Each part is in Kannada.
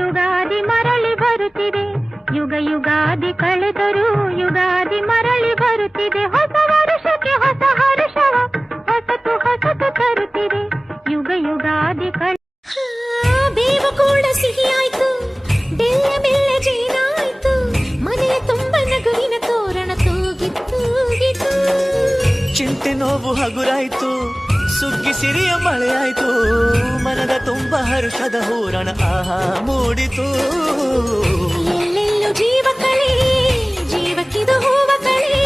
ಯುಗಾದಿ ಮರಳಿ ಬರುತ್ತಿದೆ, ಯುಗ ಯುಗಾದಿ ಕಳೆದರೂ ಯುಗಾದಿ ಮರಳಿ ಬರುತ್ತಿದೆ. ಹೊಸ ವರುಷಕ್ಕೆ ಹೊಸ ಹರ್ಷವ ಹೊಸತು ಹೊಸತು ತರುತ್ತಿದೆ, ಯುಗ ಯುಗಾದಿ ಬೇವು ಕೂಡ ಸಿಹಿಯಾಯ್ತು, ಬೆಲ್ಲ ಬೆಲ್ಲ ಜೇನಾಯ್ತು, ಮನೆಯ ತುಂಬ ನಗುವಿನ ತೋರಣ ತೂಗಿತ್ತು. ಚಿಂತೆ ನೋವು ಹಗುರಾಯ್ತು, ಸುಗ್ಗಿ ಸಿರಿಯ ಮಳೆಯಾಯ್ತು, ಮನದ ತುಂಬ ಹರ್ಷದ ಹೂರಣ ಆಹಾ ಮೂಡಿತು. ಎಲ್ಲೆಲ್ಲೂ ಜೀವ ಕಳೆ, ಜೀವಕ್ಕಿದು ಹೂವ ಕಳೆ,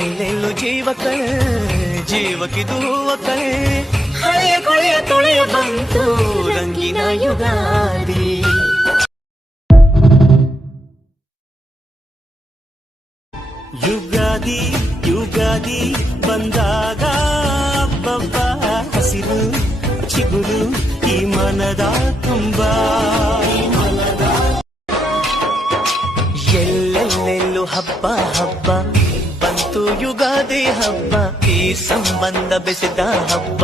ಎಲ್ಲೆಲ್ಲೂ ಜೀವ ಕಳೆ, ಜೀವಕ್ಕಿದು ಹೂವ ಕಳೆ. ಹಳೆಯ ಕೊಳೆಯ ತೊಳೆಯ ಬಂತು ರಂಗಿನ ಯುಗಾದಿ. ಯುಗಾದಿ ಯುಗಾದಿ ಬಂದಾಗ ಹಬ್ಬ ಹಸಿರು ಚಿಗುರು ಈ ಮನದ ತುಂಬ. ಎಲ್ಲೆಲ್ಲೆಲ್ಲೂ ಹಬ್ಬ ಹಬ್ಬ ಬಂತು ಯುಗಾದಿ ಹಬ್ಬ, ಈ ಸಂಬಂಧ ಬೆಸೆದ ಹಬ್ಬ.